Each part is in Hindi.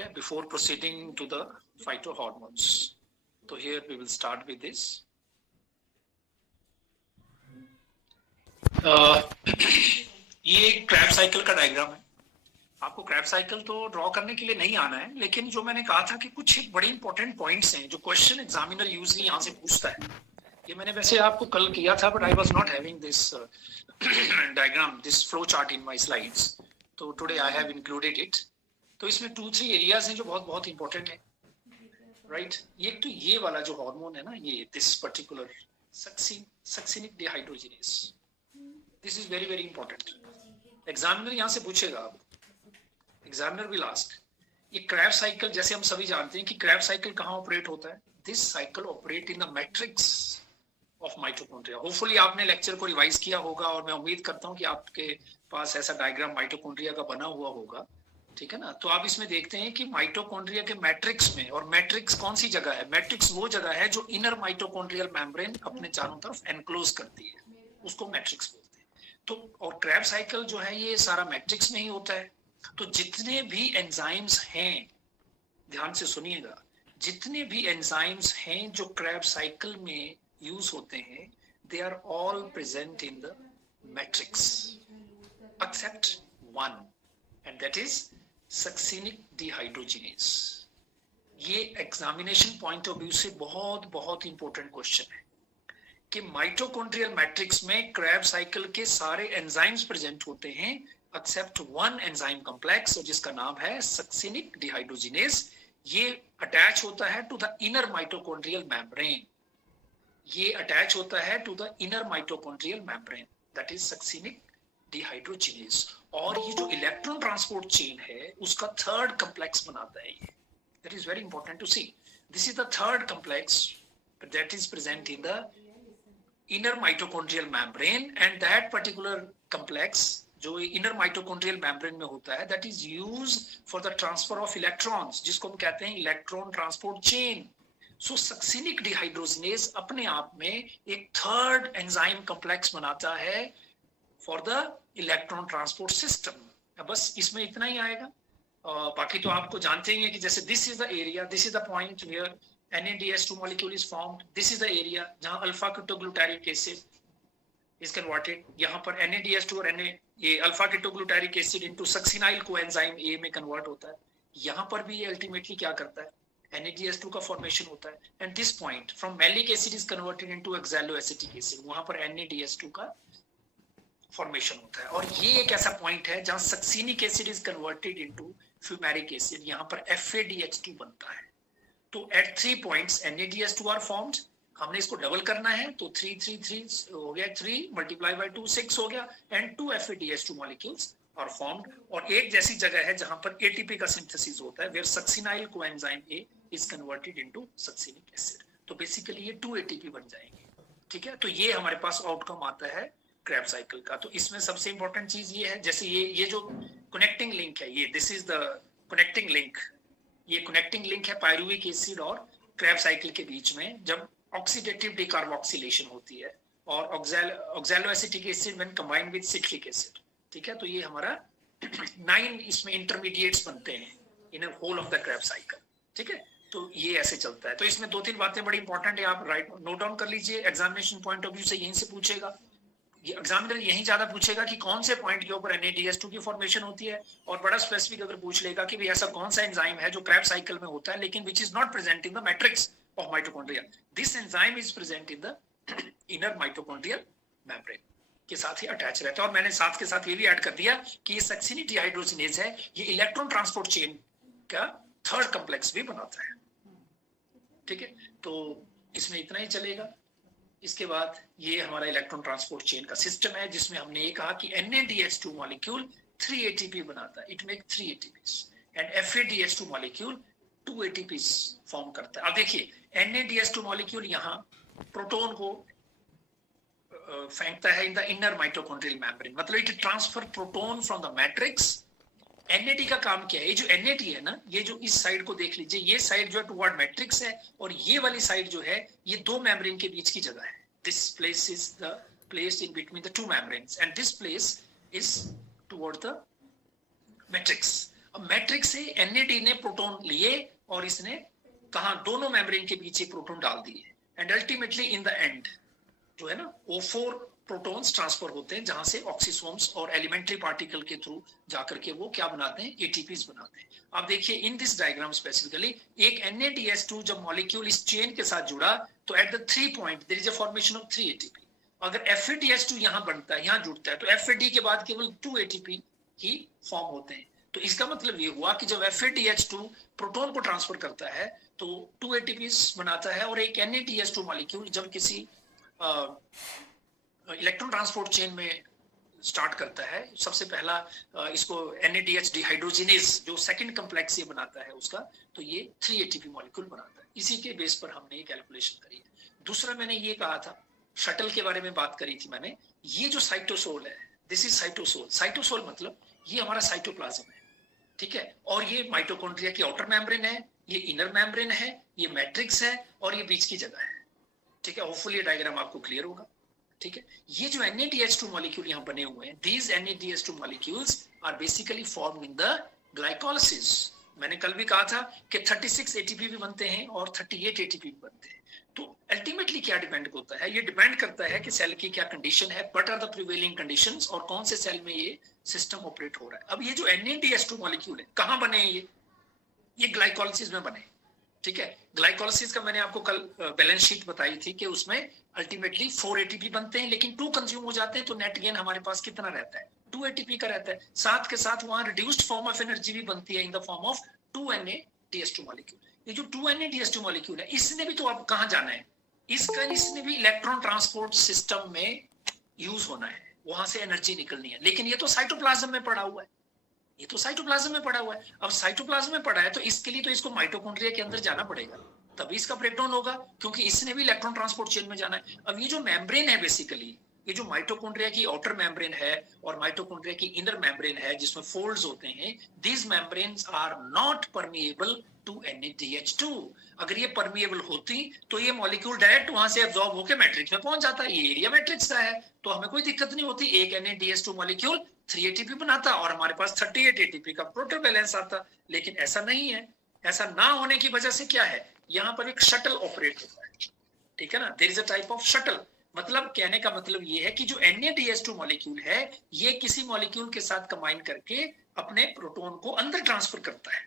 Okay, before proceeding to the phytohormones. So here we will start with this. ये क्रैब साइकिल का डायग्राम है. आपको क्रैब साइकिल तो ड्रॉ करने के लिए नहीं आना है, लेकिन जो मैंने कहा था कि कुछ बड़े इंपॉर्टेंट पॉइंट्स हैं जो क्वेश्चन एग्जामिनर यूजली यहाँ से पूछता है. ये मैंने वैसे आपको कल किया था, but I was not having this diagram, this flow chart in my slides. तो today I have included it. तो इसमें 2-3 एरियाज हैं जो बहुत बहुत इंपॉर्टेंट है, राइट. एक तो ये वाला जो हार्मोन है ना, ये this particular succinic dehydrogenase, this is very very important. Examiner यहाँ से पूछेगा, आप एग्जामिनर विल आस्क, ये क्रैब साइकिल जैसे हम सभी जानते हैं कि क्रैब साइकिल कहाँ ऑपरेट होता है. This cycle operate in the matrix of mitochondria. Hopefully आपने लेक्चर को रिवाइज किया होगा और मैं उम्मीद करता हूँ कि आपके पास ऐसा डायग्राम माइटोकॉन्ड्रिया का बना हुआ होगा, ठीक है ना. तो आप इसमें देखते हैं कि माइटोकॉन्ड्रिया के मैट्रिक्स में, और मैट्रिक्स कौन सी जगह है, मैट्रिक्स वो जगह है जो इनर माइटोकॉन्ड्रियल मेम्ब्रेन अपने चारों तरफ एनक्लोज करती है, उसको मैट्रिक्स बोलते हैं. तो और क्रैब साइकिल जो है ये सारा मैट्रिक्स में ही होता है. तो जितने भी एंजाइम्स हैं, ध्यान से सुनिएगा, जितने भी एंजाइम्स हैं जो क्रैब साइकिल में यूज होते हैं, they are all present in the matrix except one, and that is succinic dehydrogenase. ये एग्जामिनेशन पॉइंट ऑफ व्यू से बहुत बहुत इंपॉर्टेंट क्वेश्चन है कि माइटोकॉन्ड्रियल मैट्रिक्स में क्रैब साइकिल के सारे एंजाइम्स प्रेजेंट होते हैं एक्सेप्ट वन एंजाइम कॉम्प्लेक्स, जिसका नाम है सक्सिनिक डिहाइड्रोजिनेज. ये अटैच होता है to the inner mitochondrial membrane. ये अटैच होता है to the inner mitochondrial membrane, that is succinic dehydrogenase. और ये जो इलेक्ट्रॉन ट्रांसपोर्ट चेन है उसका थर्ड कॉम्प्लेक्स बनाता है ये. That is very important to see. This is the third complex that is present in the inner mitochondrial membrane, and that particular complex जो inner mitochondrial membrane में होता है, that is used for the transfer of electrons, जिसको हम कहते हैं electron transport chain. So succinic dehydrogenase अपने आप में एक third enzyme complex बनाता है for the electron transport system. बस इसमें इतना ही आएगा. बाकी तो आपको जानते ही हैं कि जैसे this is the area, this is the point where NADH2 molecule is formed. This is the area जहाँ alpha ketoglutaric acid is converted. यहाँ पर NADH2 और ये alpha ketoglutaric acid into succinyl coenzyme A में कन्वर्ट होता है. यहाँ पर भी ये अल्टीमेटली क्या करता है, NADH2 का फॉर्मेशन होता है. And this point from malic acid is converted into oxaloacetic acid, वहाँ पर NADH2 का फॉर्मेशन होता है. और ये एक ऐसा पॉइंट है जहाँ succinic acid is converted into fumaric acid, यहाँ पर FADH2 बनता है. तो at 3 points NADH2 are formed. हमने इसको डबल करना है तो 3 3 3 हो गया, 3 multiply by 2 6 हो गया, and 2 FADH2 molecules are formed. और एक जैसी जगह है जहां पर ATP का सिंथेसिस होता है, where succinyl coenzyme A is converted into succinic acid. तो बेसिकली ये 2 ATP बन जाएंगे, ठीक है. तो ये हमारे पास आउटकम आता है क्रैब साइकिल का. तो इसमें सबसे इंपॉर्टेंट चीज ये है, जैसे ये जो कनेक्टिंग लिंक है, ये this is the connecting link. ये कनेक्टिंग लिंक है पायरुविक एसिड और क्रैब साइकिल के बीच में, जब ऑक्सीडेटिव डिकार्बोक्सिलेशन होती है और oxaloacetic acid when combined with citric acid, ठीक है. तो ये हमारा 9 इसमें इंटरमीडिएट्स बनते हैं in a whole of the Krebs cycle, ठीक है. तो ये ऐसे चलता है. तो इसमें 2-3 बातें बड़ी इंपॉर्टेंट है, आप राइट नोट डाउन कर लीजिए. एग्जामिनेशन पॉइंट ऑफ व्यू से यहीं से पूछेगा, एग्जामिनर यही ज्यादा पूछेगा कि कौन से पॉइंट के ऊपर NADH2 की फॉर्मेशन होती है, और बड़ा स्पेसिफिक अगर पूछ लेगा कि भाई ऐसा कौन सा एंजाइम है जो क्रैब साइकिल में होता है लेकिन which is not present in the matrix of mitochondria. This enzyme is present in the inner mitochondrial membrane के साथ ही अटैच रहता है. और मैंने साथ के साथ ये भी ऐड कर दिया कि ये सक्सिनिक डिहाइड्रोजिनेज है, ये इलेक्ट्रॉन ट्रांसपोर्ट चेन का थर्ड कॉम्प्लेक्स भी बनाता है, ठीक है. तो इसमें इतना ही चलेगा. इसके बाद ये हमारा इलेक्ट्रॉन ट्रांसपोर्ट चेन का सिस्टम है, जिसमें हमने ये कहा कि NADH2 मॉलिक्यूल 3 ATP बनाता है, it make 3 ATPs, and FADH2 molecule 2 ATPs form करता है. अब देखिए NADH2 मॉलिक्यूल यहाँ प्रोटॉन को फेंकता है in the inner mitochondrial membrane, मतलब it transfer proton from the matrix. NAD का काम क्या है, ये जो NAD है ना, ये जो इस साइड को देख लीजिए, ये साइड जो है टुवर्ड मैट्रिक्स है, और ये वाली साइड जो है ये 2 मेम्ब्रेन के बीच की जगह है. This place is the place in between the 2 membranes, and this place is toward the matrix. अब मैट्रिक्स से NAD ने प्रोटॉन लिए और इसने कहा दोनों मेम्ब्रेन के बीच प्रोटॉन डाल दिए, and ultimately in the end जो है ना O4 प्रोटॉन्स ट्रांसफर होते हैं, जहां से ऑक्सीसोम्स और एलिमेंट्री पार्टिकल के थ्रू जाकर के वो क्या बनाते हैं, ATPs बनाते हैं। अब देखिए इन दिस डायग्राम स्पेसिफिकली एक NADH2 जब मॉलिक्यूल इस चेन के साथ जुड़ा तो at the 3 point there is a formation of 3 ATP। अगर FADH2 यहाँ बनता है, यहाँ जुड़ता है, तो FAD के बाद केवल 2 ATP ही फॉर्म होते हैं। तो इसका मतलब ये हुआ कि जब FADH2 प्रोटॉन को ट्रांसफर करता है तो 2 ATPs बनाता है, और एक NADH2 मॉलिक्यूल जब किसी इलेक्ट्रॉन ट्रांसपोर्ट चेन में स्टार्ट करता है, सबसे पहला इसको NADH डिहाइड्रोजिनेज जो सेकंड कॉम्प्लेक्स ये बनाता है उसका, तो ये 3 ATP मॉलिक्यूल बनाता है। इसी के बेस पर हमने ये कैलकुलेशन करी है। दूसरा मैंने ये कहा था, शटल के बारे में बात करी थी मैंने, ये जो साइटोसोल है, दिस इज साइटोसोल। साइटोसोल मतलब ये हमारा साइटोप्लाज्म है, ठीक है, और ये माइटोकॉन्ड्रिया की आउटर मेम्ब्रेन है, ये इनर मेम्ब्रेन है, ये मैट्रिक्स है, और ये बीच की जगह है, ठीक है। होपफुली ये डायग्राम आपको क्लियर होगा, ठीक है। ये जो NADH2 मॉलिक्यूल यहाँ बने हुए हैं, these NADH2 molecules are basically formed in the glycolysis। मैंने कल भी कहा था कि 36 ATP भी बनते हैं और 38 ATP भी बनते हैं। तो अल्टीमेटली क्या डिपेंड होता है, ये डिपेंड करता है कि सेल की क्या कंडीशन है, what are the prevailing conditions, और कौन से सेल में ये सिस्टम ऑपरेट हो रहा है। अब ये जो NADH2 मॉलिक्यूल है कहाँ बने हैं, ये ग्लाइकोलिसिस में बने, ठीक है। ग्लाइकोलिसिस का मैंने आपको कल बैलेंस शीट बताई थी कि उसमें अल्टीमेटली 4 ATP बनते हैं, लेकिन 2 कंज्यूम हो जाते हैं, तो नेट गेन हमारे पास कितना रहता है, 2 ATP का रहता है। साथ के साथ वहां रिड्यूस्ड फॉर्म ऑफ एनर्जी भी बनती है in the form of 2 NADH2 molecule. ये जो 2 NADH2 मॉलिक्यूल है, इसने भी तो अब कहाँ जाना है, इसने भी इलेक्ट्रॉन ट्रांसपोर्ट सिस्टम में यूज होना है, वहां से एनर्जी निकलनी है, लेकिन ये तो साइटोप्लाज्म में पड़ा हुआ है, ये तो साइटोप्लाज्म में पड़ा हुआ है। अब साइटोप्लाज्म में पड़ा है तो इसके लिए तो इसको माइटोकॉन्ड्रिया के अंदर जाना पड़ेगा, तभी इसका ब्रेकडाउन होगा, क्योंकि इसने भी इलेक्ट्रॉन ट्रांसपोर्ट चेन में जाना है। अब ये जो मेम्ब्रेन है, बेसिकली ये जो माइटोकॉन्ड्रिया की आउटर मेम्ब्रेन है और माइटोकॉन्ड्रिया की इनर मेम्ब्रेन है जिसमें फोल्ड्स होते हैं, these membranes are not permeable to NADH2। अगर ये परमिएबल होती तो ये मॉलिक्यूल डायरेक्ट वहां से एब्जॉर्ब होकर मैट्रिक्स में पहुंच जाता है, ये एरिया मैट्रिक्स का है, तो हमें कोई दिक्कत नहीं होती। एक NADH2 मॉलिक्यूल 3 ATP बनाता और हमारे पास 38 ATP का प्रोटॉन बैलेंस आता, लेकिन ऐसा नहीं है। ऐसा ना होने की वजह से क्या है, यहाँ पर एक शटल ऑपरेट होता है, ठीक है ना, there is a type of shuttle. मतलब कहने का मतलब ये है कि जो NADH2 मॉलिक्यूल है, ये किसी मॉलिक्यूल के साथ कंबाइन करके अपने प्रोटॉन को अंदर ट्रांसफर करता है,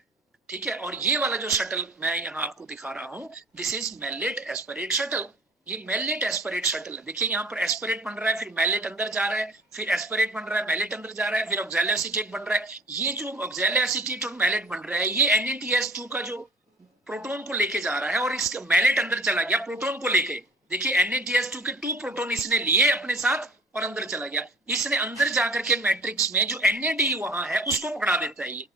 ठीक है। और ये वाला जो शटल मैं यहाँ आपको दिखा रहा हूँ, this is malate aspartate shuttle. ये मेलेट एस्पिरेट शटल है, देखिए यहाँ पर एस्पिरेट बन रहा है, फिर मेलेट अंदर जा रहा है, फिर एस्पिरेट बन रहा है, मेलेट अंदर जा रहा है, फिर ऑक्सैलोएसीटेट बन रहा है। ये जो ऑक्सैलोएसीटेट और मेलेट बन रहा है, ये NADH2 का जो प्रोटॉन को लेके जा रहा है, और इसका मेलेट अंदर चला गया प्रोटॉन को लेके। देखिए NADH2 के 2 प्रोटॉन इसने लिए अपने साथ और अंदर चला गया। इसने अंदर जाकर के मैट्रिक्स में जो NAD वहां है उसको पकड़ा देता है ये,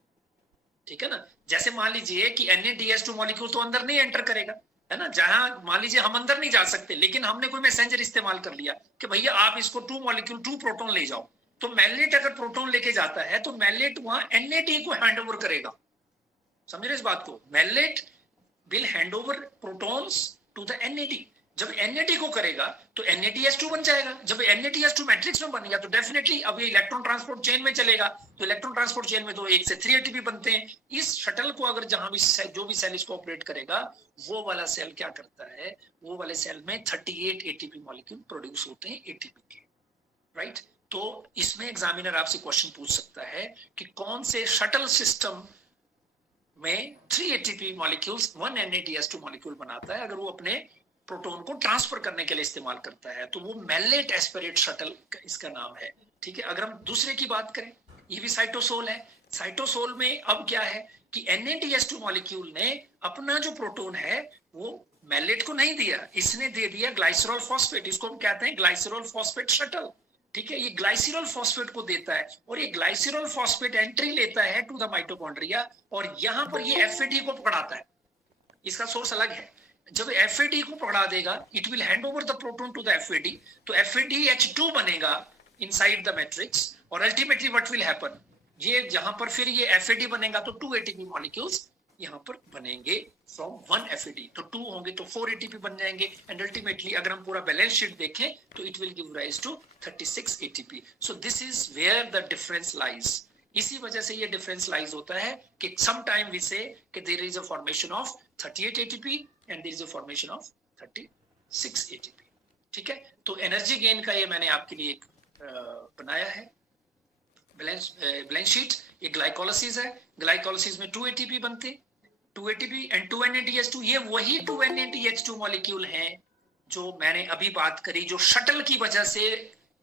ठीक है ना। जैसे मान लीजिए कि NADH2 मॉलिक्यूल तो अंदर नहीं एंटर करेगा, है ना, जहां मान लीजिए हम अंदर नहीं जा सकते, लेकिन हमने कोई मैसेंजर इस्तेमाल कर लिया कि भैया आप इसको 2 मॉलिक्यूल 2 प्रोटॉन ले जाओ, तो मेलेट अगर प्रोटॉन लेके जाता है तो मेलेट वहां NAD को हैंड ओवर करेगा। समझ रहे इस बात को, malate will hand over protons to the NAD। जब NAD को करेगा तो NADH2 बन जाएगा। जब NADH2 मैट्रिक्स में बनेगा तो डेफिनेटली अब ये इलेक्ट्रॉन ट्रांसपोर्ट चेन में चलेगा, तो इलेक्ट्रॉन ट्रांसपोर्ट चेन में तो 1 से 3 ATP बनते हैं। इस शटल को अगर जहां भी जो भी सेल इसको ऑपरेट करेगा, वो वाला सेल क्या करता है, वो वाले सेल में 38 ATP मॉलिक्यूल प्रोड्यूस होते हैं ATP के, राइट। तो इसमें एग्जामिनर आपसे क्वेश्चन पूछ सकता है कि कौन से शटल सिस्टम में 3 ATP मॉलिक्यूल्स 1 NADH2 मॉलिक्यूल बनाता है, अगर वो अपने प्रोटॉन को ट्रांसफर करने के लिए इस्तेमाल करता है, तो वो मेलेट एस्पिरेट शटल इसका नाम है, ठीक है। अगर हम दूसरे की बात करें, ये भी साइटोसोल है। साइटोसोल में अब क्या है कि NADH2 मॉलिक्यूल ने अपना जो प्रोटॉन है वो मेलेट को नहीं दिया, इसने दे दिया ग्लाइसरॉल फॉस्फेट, इसको हम कहते हैं ग्लाइसरॉल फॉस्फेट शटल, ठीक है। ये ग्लाइसरॉल फॉस्फेट को देता है और ये ग्लाइसरॉल फॉस्फेट एंट्री लेता है टू द माइटोकॉन्ड्रिया, और यहां पर ये FAD को पकड़ाता है। इसका सोर्स अलग है। जब FAD को पकड़ा देगा, it will hand over the proton to the FAD, तो FADH2 बनेगा इनसाइड द मैट्रिक्स, और अल्टीमेटली व्हाट विल हैपन, ये जहां पर फिर ये FAD बनेगा तो 2 ATP मॉलिक्यूल्स यहाँ पर बनेंगे फ्रॉम 1 FAD, तो 2 होंगे तो 4 ATP बन जाएंगे, एंड अल्टीमेटली अगर हम पूरा बैलेंस शीट देखें तो it will give rise to 36 ATP। So this is where the difference lies इसी वजह से ये डिफरेंस लाइज होता है कि सम टाइम वी से कि there is a formation of 38 ATP and there is a formation of 36 ATP. ठीक है, तो एनर्जी गेन का ये मैंने आपके लिए एक बनाया है बैलेंस शीट। ये ग्लाइकोलाइसिस है, ग्लाइकोलाइसिस में 2 एटीपी बनते, 2 एटीपी एंड 2 NADH2। ये वही 2 NADH2 मॉलिक्यूल हैं जो मैंने अभी बात करी, जो शटल की वजह से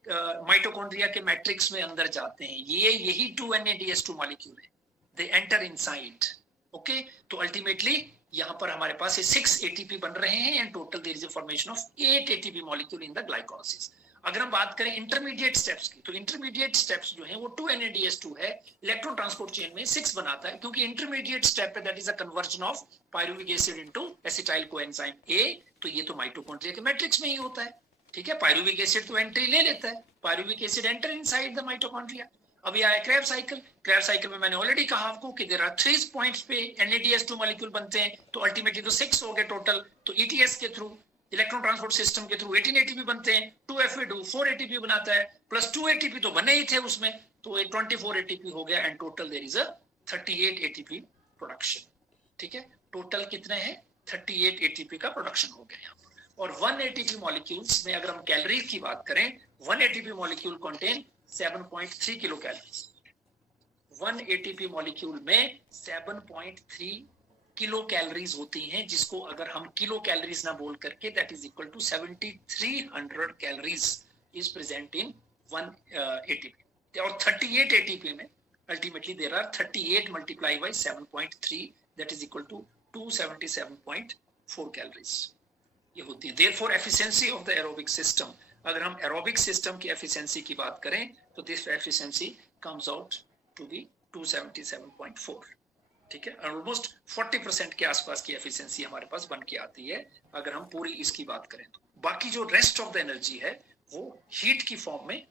माइटोकॉन्ड्रिया के मैट्रिक्स में अंदर जाते हैं। ये यही 2 NADH2 मॉलिक्यूल है, दे एंटर इनसाइड। ओके, तो अल्टीमेटली यहाँ पर हमारे पास 6 एटीपी बन रहे हैं and total there is a formation of 8 ATP molecule in the glycolysis. अगर हम बात करें इंटरमीडिएट स्टेप्स की, तो इंटरमीडिएट स्टेप्स जो है वो 2 NADH2 है, इलेक्ट्रॉन ट्रांसपोर्ट चेन में 6 बनाता है, क्योंकि इंटरमीडिएट स्टेप है that is a conversion of pyruvic acid into acetyl coenzyme A. तो ये तो माइटोकॉन्ड्रिया के मैट्रिक्स में ही होता है। ठीक है, पायरुविक एसिड तो एंट्री ले लेता है, pyruvic acid enter inside the mitochondria. अभी आया क्रैब साइकिल, क्रैब साइकिल में मैंने ऑलरेडी कहा आपको कि देयर आर 3 पॉइंट्स पे NADH2 मॉलिक्यूल बनते हैं, तो अल्टीमेटली तो 6 हो गए टोटल। तो ETS के थ्रू, इलेक्ट्रॉन ट्रांसपोर्ट सिस्टम के थ्रू 18 एटीपी बनते हैं, 2FAD 4 एटीपी बनाता है, प्लस 2 एटीपी तो बने ही थे उसमें, तो 24 एटीपी हो गया and total there is a 38 ATP production. ठीक है, टोटल कितने हैं? 38 एटीपी का प्रोडक्शन हो गया यहाँ पर। और 1 एटीपी मॉलिक्यूल्स में अगर हम कैलोरीज की बात करें, 1 ATP molecule contain 7.3 kilo calories. 1 ATP molecule में 7.3 किलो कैलोरीज होती हैं, जिसको अगर हम किलो कैलोरीज ना बोल करके that is equal to 7300 calories is present in 1 ATP. और 38 एटीपी में ultimately there are 38 multiply by 7.3 that is equal to 277.4 calories ये होती है। Therefore efficiency of the aerobic system, अगर हम एरोबिक सिस्टम की एफिशिएंसी की बात करें तो this efficiency comes out to be 277.4। ठीक है, ऑलमोस्ट 40% के आसपास की एफिशिएंसी हमारे पास बन के आती है अगर हम पूरी इसकी बात करें तो। बाकी जो रेस्ट ऑफ द एनर्जी है वो हीट की फॉर्म में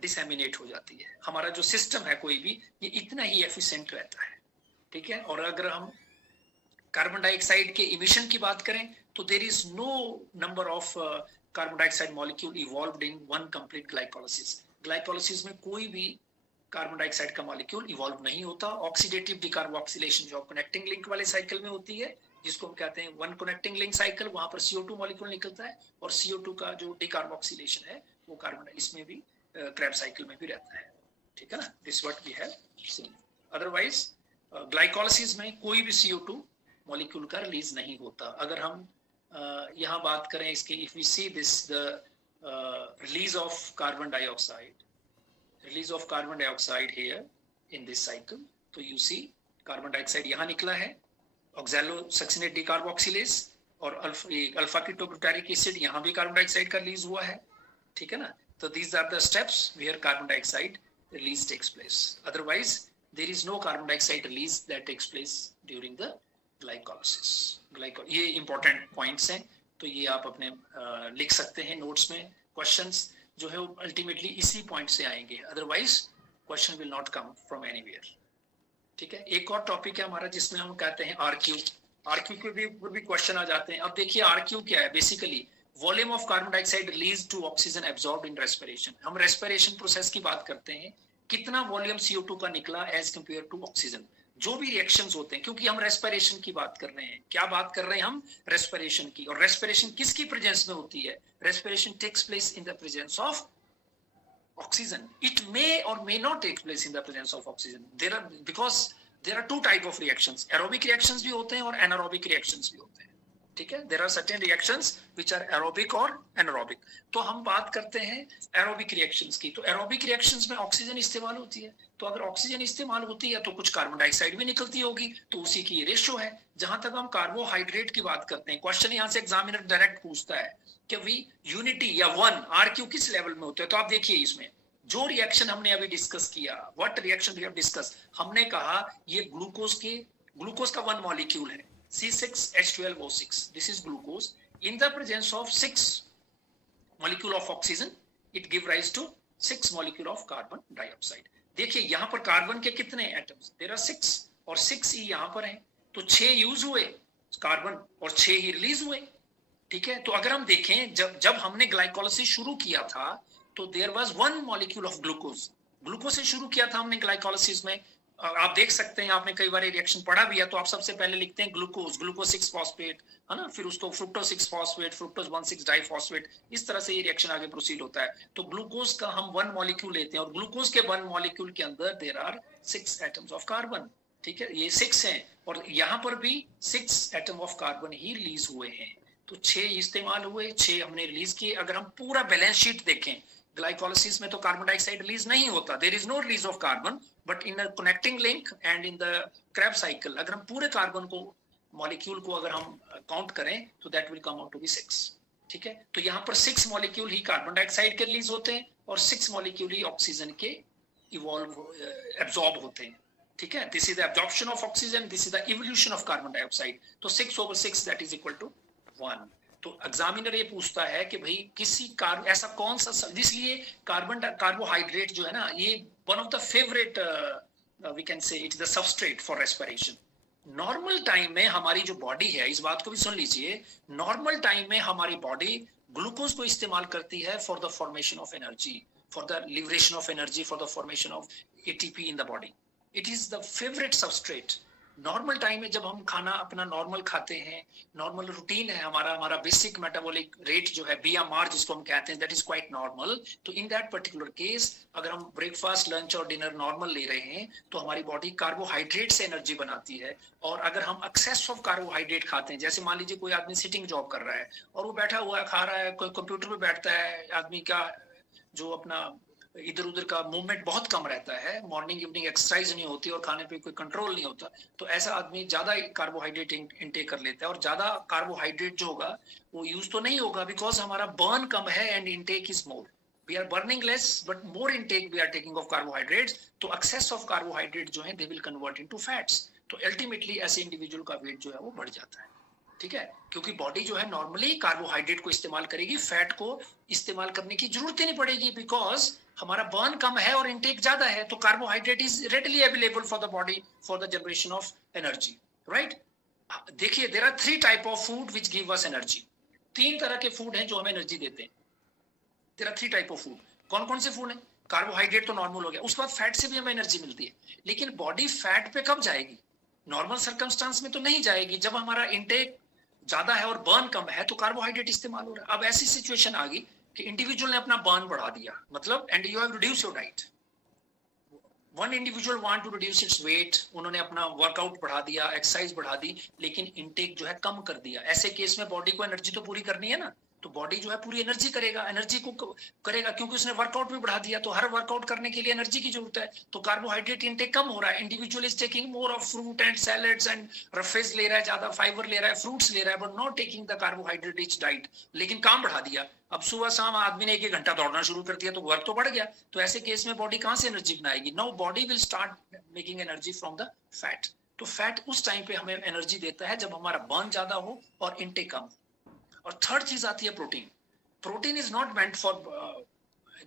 डिसेमिनेट हो जाती है। हमारा जो सिस्टम है कोई भी, ये इतना ही एफिशिएंट रहता है। ठीक है, और अगर हम कार्बन डाइऑक्साइड के इमिशन की बात करें तो there is no number of carbon dioxide molecule evolved in one complete glycolysis. Glycolysis में कोई भी कार्बन डाइऑक्साइड का मॉलिक्यूल इवॉल्व नहीं होता। ऑक्सीडेटिव डिकार्बोक्सिलेशन जो कनेक्टिंग लिंक वाले साइकिल में होती है, जिसको हम कहते हैं वन कनेक्टिंग लिंक साइकिल, वहां पर CO2 मॉलिक्यूल निकलता है और CO2 का जो डिकार्बोक्सिलेशन है वो कार्बन इसमें भी क्रैब साइकिल में भी रहता है। ठीक है ना, this what we have seen. Otherwise glycolysis में कोई भी CO2 मॉलिक्यूल का रिलीज नहीं होता। अगर हम यहाँ बात करें इसके, if we see this the release of carbon dioxide, release of carbon dioxide here in this cycle, तो you see कार्बन डाइऑक्साइड यहाँ निकला है, ऑक्सैलोसक्सिनेट डिकार्बोक्सिलेज और अल्फा कीटोग्लूटारिक एसिड, यहाँ भी कार्बन डाइऑक्साइड का रिलीज हुआ है। ठीक है ना, तो these are the steps where carbon dioxide release takes place. Otherwise there is no carbon dioxide release that takes place during the glycolysis. ये important points हैं, तो ये आप अपने लिख सकते हैं नोट्स में। क्वेश्चंस जो है वो अल्टीमेटली इसी पॉइंट से आएंगे, otherwise question will not come from anywhere. ठीक है, एक और टॉपिक है हमारा जिसमें हम कहते हैं RQ। RQ के भी क्वेश्चन आ जाते हैं। अब देखिए RQ क्या है, basically volume of carbon dioxide release to oxygen absorbed in respiration. हम रेस्पिरेशन प्रोसेस की बात करते हैं, कितना वॉल्यूम CO2 का निकला एज कंपेयर टू ऑक्सीजन। जो भी रिएक्शंस होते हैं, क्योंकि हम रेस्पिरेशन की बात कर रहे हैं, क्या बात कर रहे हैं हम? रेस्पिरेशन की। और रेस्पिरेशन किसकी प्रेजेंस में होती है? Respiration takes place in the presence of oxygen. It may or may not take place in the presence of oxygen. There are, because there are 2 type of reactions, aerobic reactions भी होते हैं और एनारोबिक रिएक्शंस भी होते हैं। ठीक है, there are certain reactions which are aerobic और एनारोबिक। तो हम बात करते हैं एरोबिक रिएक्शंस की। तो एरोबिक रिएक्शंस में ऑक्सीजन इस्तेमाल होती है, तो अगर ऑक्सीजन इस्तेमाल होती है तो कुछ कार्बन डाइऑक्साइड भी निकलती होगी, तो उसी की ये रेशियो है। जहां तक हम कार्बोहाइड्रेट की बात करते हैं, क्वेश्चन यहाँ से एग्जामिनर डायरेक्ट पूछता है कि वी यूनिटी या 1 RQ किस लेवल में होते हैं। तो आप देखिए इसमें जो रिएक्शन हमने अभी डिस्कस किया, what reaction we have discuss, हमने कहा ये ग्लूकोज का 1 मॉलिक्यूल है C6H12O6, this is glucose. In the presence of 6 molecule of oxygen, it give rise to 6 molecule of carbon dioxide. देखिए यहाँ पर कार्बन के कितने एटम्स? There are 6 और 6 ही यहाँ पर हैं, तो 6 यूज हुए कार्बन और 6 ही रिलीज हुए। ठीक है, तो अगर हम देखें जब हमने ग्लाइकोलाइसिस शुरू किया था तो there was 1 molecule of glucose glucose से शुरू किया था हमने ग्लाइकोलाइसिस में। आप देख सकते हैं, आपने कई बार रिएक्शन पढ़ा भी है, तो आप सबसे पहले लिखते हैं ग्लूकोज 6 फॉस्फेट, है ना, फिर उसको फ्रुक्टोज 6 फॉस्फेट, फ्रुक्टोज 1,6 डाइफॉस्फेट, इस तरह से ये रिएक्शन आगे प्रोसीड होता है। तो ग्लूकोज का हम 1 मॉलिक्यूल लेते हैं और ग्लूकोज के 1 मॉलिक्यूल के अंदर there are 6 atoms of carbon. ठीक है, ये 6 हैं और यहाँ पर भी 6 atom of carbon he release हुए हैं। तो 6 इस्तेमाल हुए, 6 हमने रिलीज किए। अगर हम पूरा बैलेंस शीट देखें, ग्लाइकोलाइसिस में तो कार्बन डाइऑक्साइड रिलीज नहीं होता, there is no release of carbon, but in a connecting link and in the Krebs cycle अगर हम पूरे कार्बन को मॉलिक्यूल को अगर हम काउंट करें तो that will come out to be 6। ठीक है, तो यहाँ पर 6 मॉलिक्यूल ही कार्बन डाइऑक्साइड के रिलीज होते हैं और 6 मॉलिक्यूल ही ऑक्सीजन के इवॉल्व एब्जॉर्ब होते हैं। ठीक है, this is the absorption of oxygen, this is the evolution of carbon dioxide. तो 6/6 दैट इज इक्वल टू 1। तो एग्जामिनर ये पूछता है कि भाई किसी ऐसा कौन सा, इसलिए कार्बोहाइड्रेट जो है ना, ये one of the favourite we can say it's the substrate for respiration. Normal time में हमारी जो बॉडी है, इस बात को भी सुन लीजिए, नॉर्मल टाइम में हमारी बॉडी ग्लूकोज को इस्तेमाल करती है for the formation of energy, for the liberation of energy, for the formation of ATP in the body. It is the favourite substrate. Normal time में जब हम खाना अपना नॉर्मल खाते हैं, नॉर्मल रूटीन है हमारा बेसिक मेटाबॉलिक रेट जो है बीएमआर जिसको हम कहते हैं, दैट इज क्वाइट नॉर्मल। तो इन दैट पर्टिकुलर केस अगर हम ब्रेकफास्ट, लंच और डिनर नॉर्मल ले रहे हैं तो हमारी बॉडी कार्बोहाइड्रेट से एनर्जी बनाती है। और अगर हम एक्सेस ऑफ कार्बोहाइड्रेट खाते हैं, जैसे मान लीजिए कोई आदमी सिटिंग जॉब कर रहा है और वो बैठा हुआ है, खा रहा है, कोई कंप्यूटर पे बैठता है, आदमी का जो अपना इधर उधर का मूवमेंट बहुत कम रहता है, मॉर्निंग इवनिंग एक्सरसाइज नहीं होती और खाने पे कोई कंट्रोल नहीं होता, तो ऐसा आदमी ज्यादा कार्बोहाइड्रेट इनटेक कर लेता है और ज्यादा कार्बोहाइड्रेट जो होगा वो यूज तो नहीं होगा, बिकॉज हमारा बर्न कम है and intake is more. We are burning less but more intake we are taking of carbohydrates. तो एक्सेस ऑफ कार्बोहाइड्रेट जो है they will convert into fats. तो अल्टीमेटली ऐसे इंडिविजुअल का वेट जो है वो बढ़ जाता है। ठीक है, क्योंकि बॉडी जो है नॉर्मली कार्बोहाइड्रेट को इस्तेमाल करेगी, फैट को इस्तेमाल करने की जरूरत ही नहीं पड़ेगी, बिकॉज हमारा बर्न कम है और इनटेक ज्यादा है। तो carbohydrate is readily available for the body for the generation of energy, right. देखिए, there are 3 type of food which give us energy. 3 तरह के फूड हैं जो हमें एनर्जी देते हैं। There are 3 type of food. कौन कौन से फूड हैं? कार्बोहाइड्रेट तो नॉर्मल हो गया, उसके बाद फैट से भी हमें एनर्जी मिलती है। लेकिन बॉडी फैट पे कब जाएगी? नॉर्मल सर्कमस्टांस में तो नहीं जाएगी। जब हमारा इनटेक ज्यादा है और बर्न कम है तो कार्बोहाइड्रेट इस्तेमाल हो रहा है। अब ऐसी सिचुएशन आ गई कि इंडिविजुअल ने अपना बर्न बढ़ा दिया, मतलब and you have reduce your diet. One individual want to reduce its weight, उन्होंने अपना वर्कआउट बढ़ा दिया, एक्सरसाइज बढ़ा दी, लेकिन इनटेक जो है कम कर दिया। ऐसे केस में बॉडी को एनर्जी तो पूरी करनी है ना, तो बॉडी जो है पूरी एनर्जी करेगा, एनर्जी को करेगा क्योंकि उसने वर्कआउट भी बढ़ा दिया। तो हर वर्कआउट करने के लिए एनर्जी की जरूरत है, तो कार्बोहाइड्रेट इनटेक कम हो रहा है। Individual is taking more of fruit and salads and roughage ले रहा है, ज्यादा फाइबर ले रहा है, फ्रूट्स ले रहा है, but not taking the carbohydrate rich diet, लेकिन काम बढ़ा दिया। अब सुबह शाम आदमी ने 1 घंटा दौड़ना शुरू कर दिया तो वर्क तो बढ़ गया। तो ऐसे केस में बॉडी कहां से एनर्जी बनाएगी? Now body will start making energy from the fat. तो फैट उस टाइम पे हमें एनर्जी देता है जब हमारा बर्न ज्यादा हो और इनटेक कम। और थर्ड चीज आती है protein. Protein is not meant for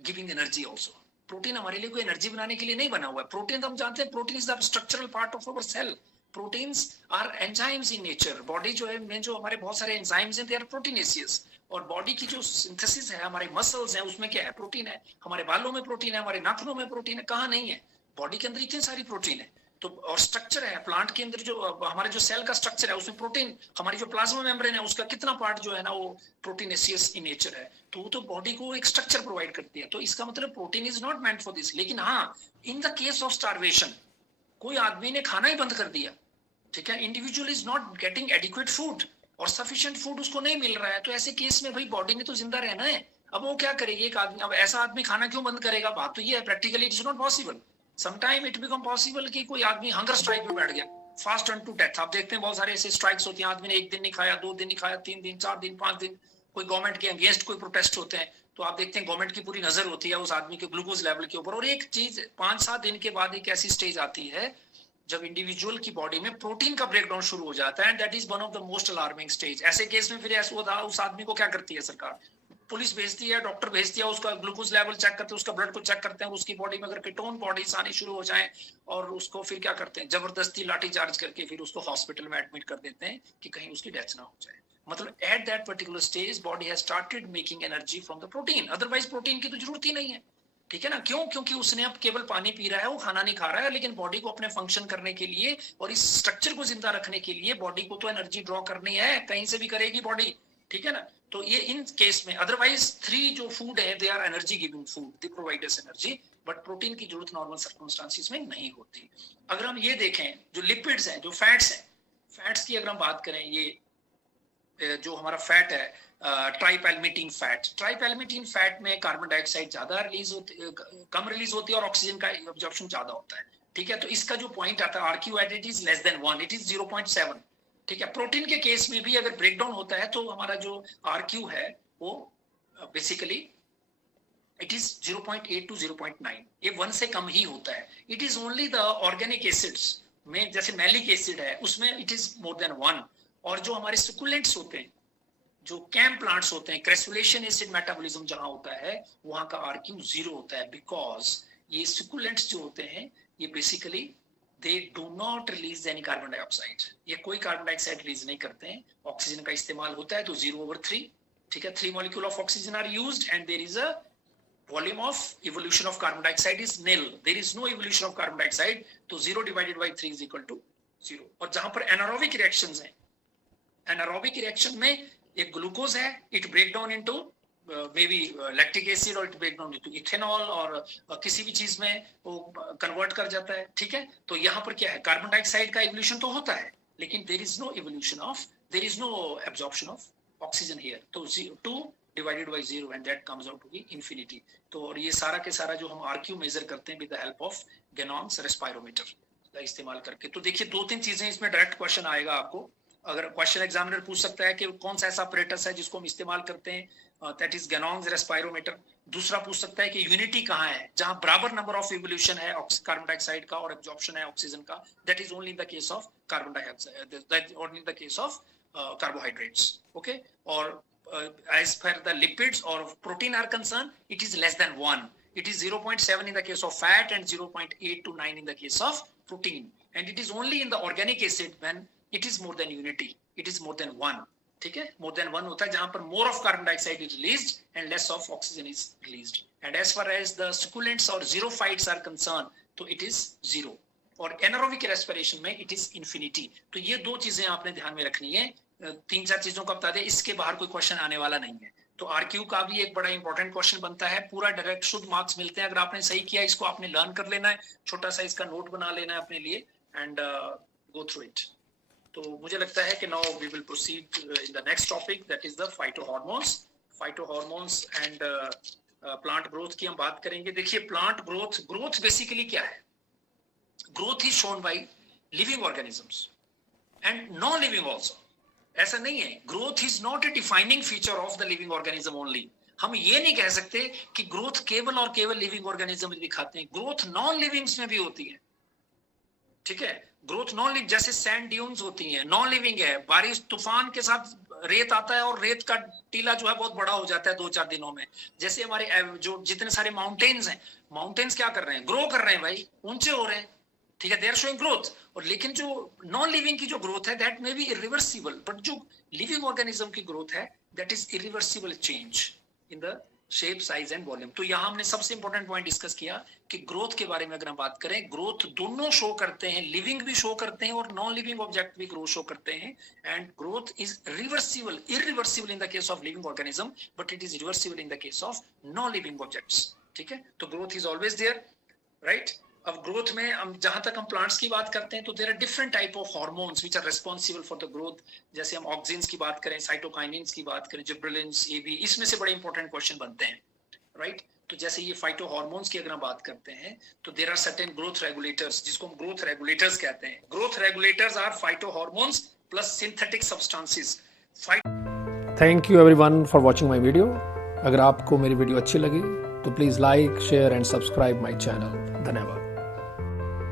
giving energy also. Protein हमारे लिए कोई एनर्जी बनाने के लिए नहीं बना हुआ है। प्रोटीन तो हम जानते हैं, protein is the structural part of our cell. Proteins are enzymes in nature. Body जो है में जो हमारे बहुत सारे एंजाइम्स हैं, दे आर प्रोटीनेसियस। और बॉडी की जो सिंथेसिस है, हमारे मसल्स हैं, उसमें क्या है? प्रोटीन है। हमारे बालों में प्रोटीन है, हमारे नाखूनों में प्रोटीन है, कहाँ नहीं है? बॉडी के अंदर इतनी सारी प्रोटीन है। तो और स्ट्रक्चर है प्लांट के अंदर, जो हमारे जो सेल का स्ट्रक्चर है उसमें प्रोटीन, हमारी जो प्लाज्मा मेम्ब्रेन है उसका कितना पार्ट जो है ना वो प्रोटीनेसियस इन नेचर है। तो वो तो बॉडी को एक स्ट्रक्चर प्रोवाइड करती है। तो इसका मतलब protein is not meant for this. लेकिन हाँ, इन द केस ऑफ स्टारवेशन, कोई आदमी ने खाना ही बंद कर दिया, ठीक है, individual is not getting adequate food और सफिशिएंट फूड उसको नहीं मिल रहा है, तो ऐसे केस में भाई बॉडी ने तो जिंदा रहना है। अब वो क्या करेगी एक आदमी? अब ऐसा आदमी खाना क्यों बंद करेगा? बात तो ये है, practically it is not possible. Sometime it become possible कि कोई आदमी हंगर स्ट्राइक पे बैठ गया, फास्ट टर्न टू डेथ। आप देखते हैं बहुत सारे ऐसे स्ट्राइक्स होती हैं, आदमी ने 1 दिन नहीं खाया, 2 दिन नहीं खाया, 3 दिन, 4 दिन, 5 दिन, कोई गवर्नमेंट के अगेंस्ट कोई प्रोटेस्ट होते हैं, तो आप देखते हैं गवर्नमेंट की पूरी नजर होती है उस आदमी के ग्लूकोज लेवल के ऊपर। और एक चीज 5-7 दिन के बाद एक ऐसी स्टेज आती है जब इंडिविजुअल की बॉडी में प्रोटीन का ब्रेकडाउन शुरू हो जाता है, and that is one of the most alarming stage. ऐसे केस में फिर ऐसा उस आदमी को क्या करती है सरकार? पुलिस भेजती है, डॉक्टर भेजती है, उसका ग्लूकोज लेवल चेक करते हैं, उसका ब्लड को चेक करते हैं, उसकी बॉडी में अगर कीटोन बॉडीज आनी शुरू हो जाए और उसको फिर क्या करते हैं? जबरदस्ती लाठी चार्ज करके फिर उसको हॉस्पिटल में एडमिट कर देते हैं कि कहीं उसकी डेथ ना हो जाए। मतलब at that particular stage body has started making energy from the protein, otherwise protein की तो जरूरत ही नहीं है। ठीक है ना, क्यों? क्योंकि उसने अब केवल पानी पी रहा है, वो खाना नहीं खा रहा है, लेकिन बॉडी को अपने फंक्शन करने के लिए और इस स्ट्रक्चर को जिंदा रखने के लिए बॉडी को तो एनर्जी ड्रॉ करनी है, कहीं से भी करेगी बॉडी, ठीक है ना। तो ये इन केस में, अदरवाइज 3 जो फूड है they are energy giving food, they provide us energy, but protein की जरूरत नॉर्मल सर्कमस्टांसिस में नहीं होती। अगर हम ये देखें, जो लिपिड्स हैं, जो फैट्स हैं, फैट्स की अगर हम बात करें, ये जो हमारा फैट है ट्राइपैल्मिटीन फैट में कार्बन डाइऑक्साइड ज्यादा रिलीज होती, कम रिलीज होती है और ऑक्सीजन का एब्जॉर्प्शन ज्यादा होता है, ठीक है। तो इसका जो पॉइंट आता है RQ at it is less than 1, it is 0.7, ठीक है। प्रोटीन के केस में भी अगर ब्रेकडाउन होता है तो हमारा जो आरक्यू है वो बेसिकली इट इज 0.8 to 0.9, ये 1 से कम ही होता है। It is only the organic acids में, जैसे मैलिक एसिड है उसमें इट इज मोर देन 1, और जो हमारे सुकुलेंट्स होते हैं, जो कैम प्लांट्स होते हैं, क्रेसुलेशन एसिड मेटाबॉलिज्म जहां होता है वहां का आरक्यू 0 होता है, बिकॉज ये सुकुलेंट्स जो होते हैं ये basically they do not release any carbon dioxide, ये कोई कार्बन डाइऑक्साइड रिलीज नहीं करते हैं, ऑक्सीजन का इस्तेमाल होता है, तो 0/3, ठीक है। 3 molecule of oxygen are used and there is a volume of evolution of carbon dioxide is nil, there is no evolution of carbon dioxide, तो 0 divided by 3 is equal to 0। और जहां पर एनारोबिक रिएक्शंस हैं, एनारोबिक रिएक्शन में एक ग्लूकोज है, it break down into maybe lactic acid, और it break down into ethanol, और किसी भी चीज में वो कन्वर्ट कर जाता है, ठीक है। तो यहाँ पर क्या है, कार्बन डाइऑक्साइड का इवोल्यूशन तो होता है, लेकिन there is no evolution of, there is no absorption of oxygen here, तो 2 divided by 0 and that comes out to be infinity। तो और ये सारा के सारा जो हम आरक्यू मेजर करते हैं विद द हेल्प ऑफ गेनॉन्स रेस्पायरोमीटर का इस्तेमाल करके। तो देखिए 2-3 चीजें इसमें डायरेक्ट क्वेश्चन आएगा आपको, अगर क्वेश्चन एग्जामिनर पूछ सकता है कि कौन सा ऐसा अपरेटस है जिसको हम इस्तेमाल करते हैं, दैट इज गेनॉन्स रेस्पायरोमीटर। दूसरा पूछ सकता है कि यूनिटी कहाँ है जहां बराबर नंबर ऑफ इवोल्यूशन है कार्बन डाइऑक्साइड का और एब्जॉर्प्शन है ऑक्सीजन का, that is only in the case of carbon dioxide, that only in the case of carbohydrates, okay. और as per the lipids or protein are concerned, it is less than 1. It is 0.7 in the case of fat and 0.8 to 9 in the case of protein. And it is only in the organic acid when it is more than unity. It is more than 1. ठीक है, more than 1 होता है जहां पर more of carbon dioxide is released and less of oxygen is released. And as far as the succulents or xerophytes are concerned, तो it is 0. और anaerobic respiration में it is infinity. तो ये दो चीजें आपने ध्यान में रखनी है, 3-4 चीजों का बता दे, इसके बाहर कोई क्वेश्चन आने वाला नहीं है। तो आरक्यू का भी एक बड़ा इंपॉर्टेंट क्वेश्चन बनता है, पूरा डायरेक्ट शुद्ध मार्क्स मिलते हैं अगर आपने सही किया, इसको आपने लर्न कर लेना है, छोटा सा इसका नोट बना लेना है अपने लिए एंड गो थ्रू इट। तो मुझे लगता है कि now we will proceed in the next topic, that is the phytohormones and plant growth की हम बात करेंगे। देखिए प्लांट ग्रोथ बेसिकली क्या है, growth is shown by living organisms and non living also. ऐसा नहीं है, growth is not a defining feature of the living organism only. हम ये नहीं कह सकते कि ग्रोथ केवल और केवल लिविंग ऑर्गेनिज्म में दिखाते हैं, ग्रोथ नॉन लिविंग्स में भी होती है, ठीक है। ग्रोथ नॉन लिविंग, जैसे सैंड ड्यून्स होती हैं, नॉन लिविंग है, बारिश तूफान के साथ रेत आता है और रेत का टीला जो है बहुत बड़ा हो जाता है 2-4 दिनों में। जैसे हमारे जो जितने सारे माउंटेन्स हैं, माउंटेन्स क्या कर रहे हैं, ग्रो कर रहे हैं भाई, ऊंचे हो रहे हैं, ठीक है, दे आर शोइंग ग्रोथ। और लेकिन जो नॉन लिविंग की जो ग्रोथ है that may be irreversible, but जो लिविंग ऑर्गेनिज्म की ग्रोथ है that is irreversible change in the shape, size and volume. तो यहाँ हमने सबसे इंपॉर्टेंट पॉइंट डिस्कस किया कि ग्रोथ के बारे में अगर हम बात करें, ग्रोथ दोनों शो करते हैं, लिविंग भी शो करते हैं और नॉन लिविंग ऑब्जेक्ट भी ग्रोथ शो करते हैं। And growth is reversible, irreversible in the case of living organism, but it is reversible in the case of non living objects, ठीक है। तो growth is always there, right. अब ग्रोथ में हम जहां तक हम प्लांट्स की बात करते हैं तो there are different type of hormones which are responsible for the growth. जैसे हम ऑक्सिन्स की बात करें, साइटोकाइनिन्स की बात करें, जिब्रेलिन्स, एबी, इसमें से बड़े इंपॉर्टेंट क्वेश्चन बनते हैं, राइट। तो जैसे ये फाइटोहार्मोन्स की अगर हम बात करते हैं तो there are certain growth regulators, जिसको हम ग्रोथ रेगुलेटर्स कहते हैं। Growth regulators are phytohormones plus synthetic substances. Thank you everyone for watching my video. अगर आपको मेरी वीडियो अच्छी लगी तो please like, share and subscribe my channel. धन्यवाद।